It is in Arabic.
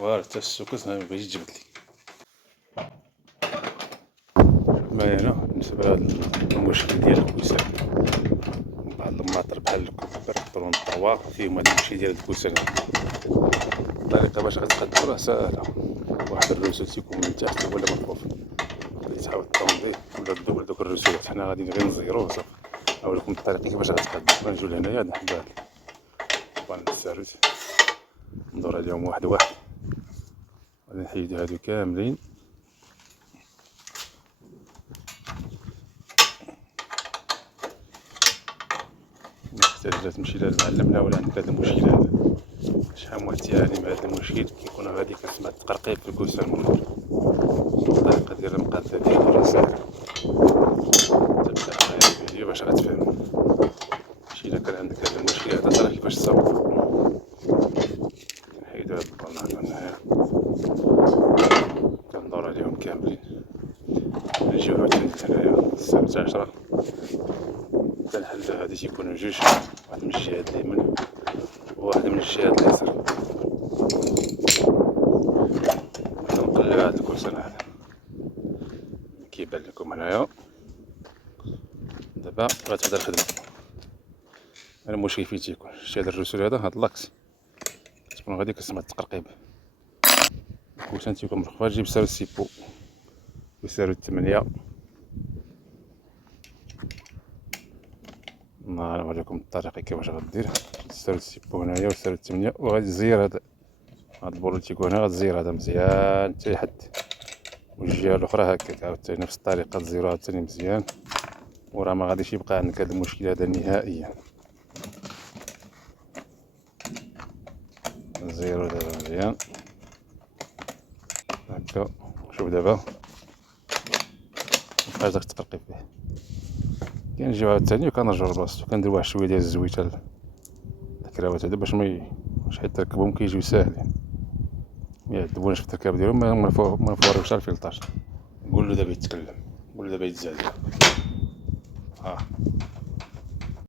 واه حتى السكس ما بغيتش تجبد لي. معايا هنا بالنسبة لهاد المشكل ديال الكوسان، بعض الماطر بحال الكوبر طرون طوا فيهم هاد المشكل ديال الكوسان. الطريقة باش غتقادو راه ساهلة، واحد الروسو تيكون من تحت ولا من الفوق، تحاول طونديه ولا تدور دوك الرسولات. حنا غادي غير نزيروه وصافي. نوريكم الطريقة كيفاش غتقادو. غنجيو لهنايا هاد الحبة هاد الساروت ندور عليهم واحد واحد، غادي نحيدو هادو كاملين. محتاجة تمشي للمعلم ولا عندك هاد المشكل هذا. شحال من واحد تيعاني من هاد المشكل، كيكون غادي كتسمع التقرقيب في الكوسان من اللور. الطريقة ديال المقادة ديالو راه ساهلة، تبدا معايا الفيديو باش غتفهم. ماشي إلا كان عندك هاد المشكل هذا ترى كيفاش تصاوب. كنحيدو هاد البرنامج من هنايا، كندور عليهم كاملين. نجيو عاوتاني هنايا الساعة 10 كنحلو هادي تيكونو جوج، واحد من الجهة اليمين وواحد من الجهة اليسار. كنقلبو هاد الكوسان هذا كيبان لكم هنايا. دابا غتبدا الخدمة. المشكل فين تيكون شتي هاد الرسول هذا، هاد لاكس تكون غادي كتسمع التقرقيب. الكوسان تيكون مرخفا، تجيب ساروت سيبو وساروت 8. نوريكم الطريقة كيفاش غدير. ساروت سيبو هنايا وساروت 8، وغادي تزير هاد البولو تيكون هنا، غتزير هذا مزيان حتى لحد، والجهة الأخرى هكاك عاوتاني نفس الطريقة تزيروها عاوتاني مزيان، وراه ما غاديش يبقى عندك هاد المشكل هذا نهائيا. نزيرو دابا مزيان هكا. شوف دابا مبقاش داك التقرقيب فيه. كنجيو عاوتاني وكنرجعو لبلاصتو، كندير واحد شوية ديال الزويته الكراوات هادو باش حيت تركبهم كيجيو ساهلين، ميعذبوناش في التركاب ديالهم. ما نفوريوش الفلتر. قولو دابا يتكلم، قولو دابا يتزاد.